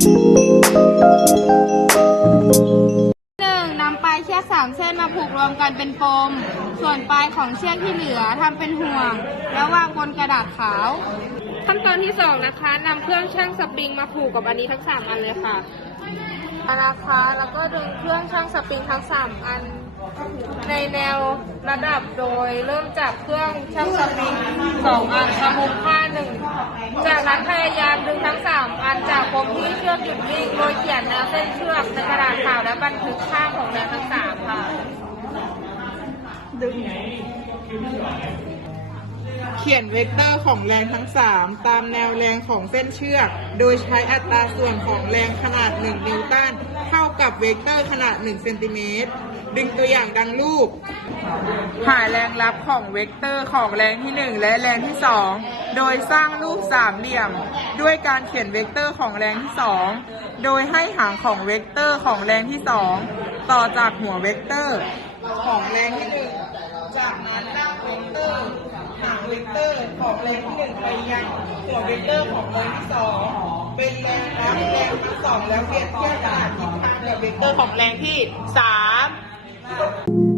หนึ่งนำปลายเชือกสามเส้นมาผูกรวมกันเป็นปม ส่วนปลายของเชือกที่เหลือทำเป็นห่วง แล้ววางบนกระดาษขาว ขั้นตอนที่สองนะคะนำเครื่องช่างสปริงมาผูกกับอันนี้ทั้งสามอันเลยค่ะนะคะแล้วก็ดึงเครื่องช่างสปริงทั้งสามอันในแนวระดับโดยเริ่มจากเครื่องช่างสปริงสองอันกระมุมผ้าหนึ่งจากนั้นพยายามดึงทั้ง สามที่เชือกหยุดนิ่งโดยเขียนแนวเส้นเชือกในกระดาษขาวและบันทึกค่าของแรงทั้งสามค่ะเขียนเวกเตอร์ของแรงทั้ง 3 ตามแนวแรงของเส้นเชือก โดยใช้อัตราส่วนของแรงขนาด 1 นิวตันเท่ากับเวกเตอร์ขนาด 1 เซนติเมตร ดึงตัวอย่างดังรูป หาแรงรับของเวกเตอร์ของแรงที่ 1 และแรงที่ 2 โดยสร้างรูปสามเหลี่ยม ด้วยการเขียนเวกเตอร์ของแรงที่ 2 โดยให้หางของเวกเตอร์ของแรงที่ 2 ต่อจากหัวเวกเตอร์ของแรงที่ 1 จากนั้นลากเวกเตอร์หางเวกเตอร์ของแรงที่หนึ่งไปยังหัวเวกเตอร์ของแรงที่สองเป็นแรงรับแรงทั้งสองแล้วเปรียบเทียบขนาดทิศทางกับเวกเตอร์ของแรงที่สาม Bye.